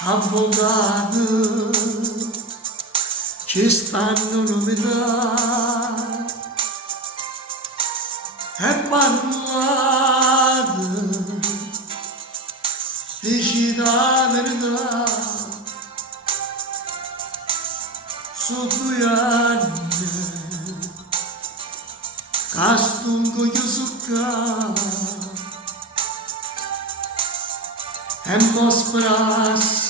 avvocato, ci stanno novità e parlate, dici la verità, su 2 anni che stunco chiuso qua e mo sperasse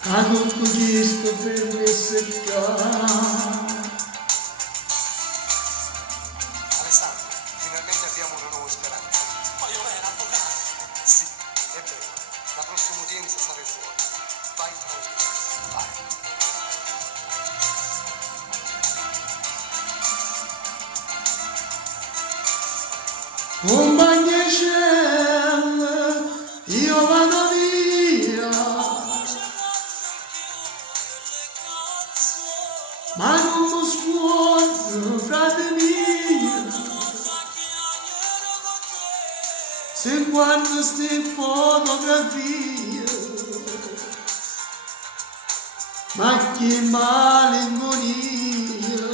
che tutto questo finisse qua. Alessandro, finalmente abbiamo una nuova speranza. Ma io ero avvocato. Sì, è vero. La prossima udienza sarà fuori. Vai tranquillo, vai. Un bagnacello, io vado via, ma non mi scuoto, frate mio, se guardo ste fotografie, ma che malinconia,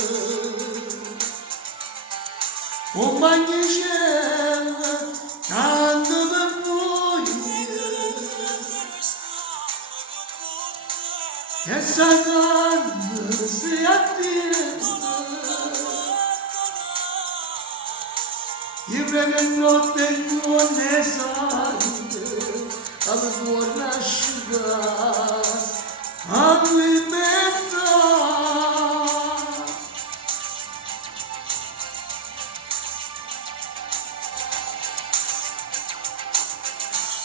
un bagnacello, tanto per voi, e Satana si attende, io prego il notte non ne sante, alla buona asciugare, alimentare.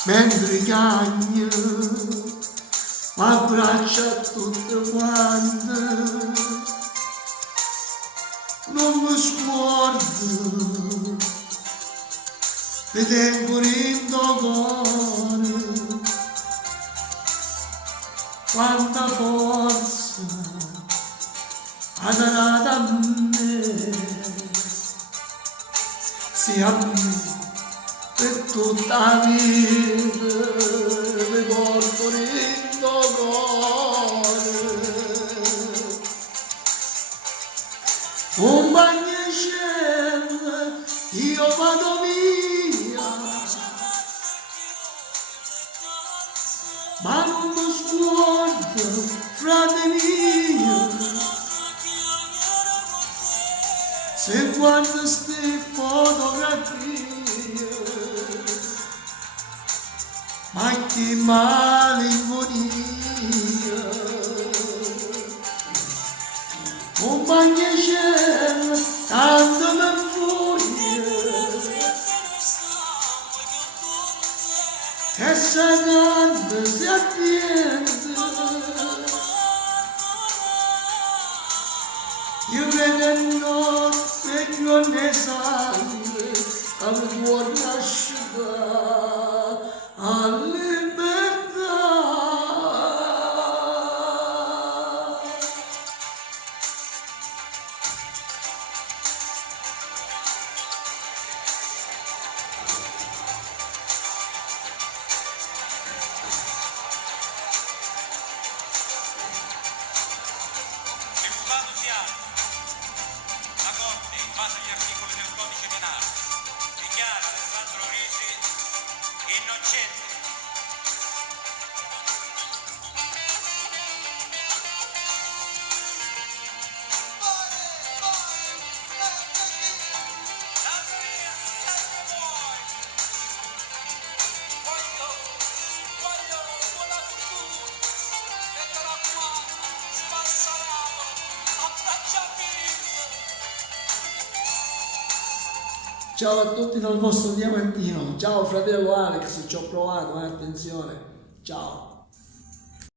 Mentre cagno, m'abbraccia tutte quante, non mi sguardo, mi tengo in cuore, quanta forza ha dato a me, sia a me. Per tutta la vita mi porto nel cuore un bagnacello, io vado via, ma non mi sguardo, frate mio, se guardo ste fotografie. Ma che malinconia, un bagnacello, tanto per voi, che Satana si attende, io vedo notte e non ne sangue, al cuore asciugare, alla libertà. Imputato Siano, la Corte, in base agli articoli del Codice Penale, dichiara Alessandro Risi innocente. Ciao a tutti dal vostro Diamantino, ciao fratello Alex, ci ho provato, attenzione, ciao.